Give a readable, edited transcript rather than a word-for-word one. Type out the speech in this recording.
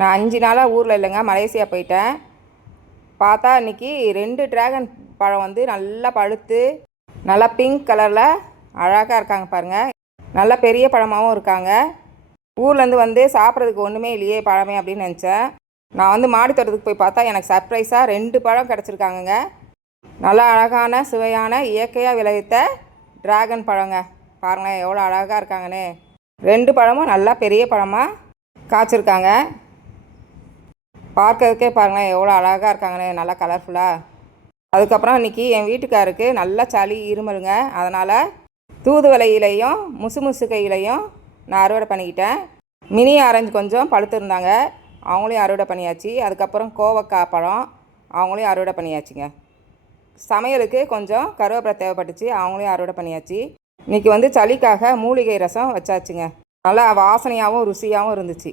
நான் 5 நாளாக ஊரில் இல்லைங்க, மலேசியா போயிட்டேன். பார்த்தா இன்றைக்கி 2 டிராகன் பழம் வந்து நல்லா பழுத்து நல்லா பிங்க் கலரில் அழகாக இருக்காங்க பாருங்கள். நல்லா பெரிய பழமாகவும் இருக்காங்க. ஊர்லேருந்து வந்து சாப்பிட்றதுக்கு ஒன்றுமே இல்லையே பழமே அப்படின்னு நினச்சேன். நான் வந்து மாடி தோட்டத்துக்கு போய் பார்த்தா எனக்கு சர்ப்ரைஸாக 2 பழம் கிடச்சிருக்காங்கங்க. நல்லா அழகான சுவையான இயற்கையாக விளைவித்த டிராகன் பழங்க. பாருங்களேன் எவ்வளோ அழகாக இருக்காங்கன்னு. 2 பழமும் நல்லா பெரிய பழமாக காய்ச்சிருக்காங்க. பார்க்கறதுக்கே பாருங்களேன் எவ்வளோ அழகாக இருக்காங்கன்னு, நல்லா கலர்ஃபுல்லாக. அதுக்கப்புறம் இன்றைக்கி என் வீட்டுக்காருக்கு நல்லா சளி இருமலுங்க. அதனால் தூதுவளை இலையும் முசுமுசுக்கை இலையும் நான் அறுவடை பண்ணிக்கிட்டேன். மினி ஆரஞ்சு கொஞ்சம் பழுத்துருந்தாங்க, அவங்களையும் அறுவடை பண்ணியாச்சு. அதுக்கப்புறம் கோவக்காய் பழம் அவங்களையும் அறுவடை பண்ணியாச்சுங்க. சமையலுக்கு கொஞ்சம் கருவேப்பிலை தேவைப்பட்டுச்சு, அவங்களையும் அறுவடை பண்ணியாச்சு. இன்றைக்கி வந்து சளிக்காக மூலிகை ரசம் வச்சாச்சுங்க. நல்லா வாசனையாகவும் ருசியாகவும் இருந்துச்சு.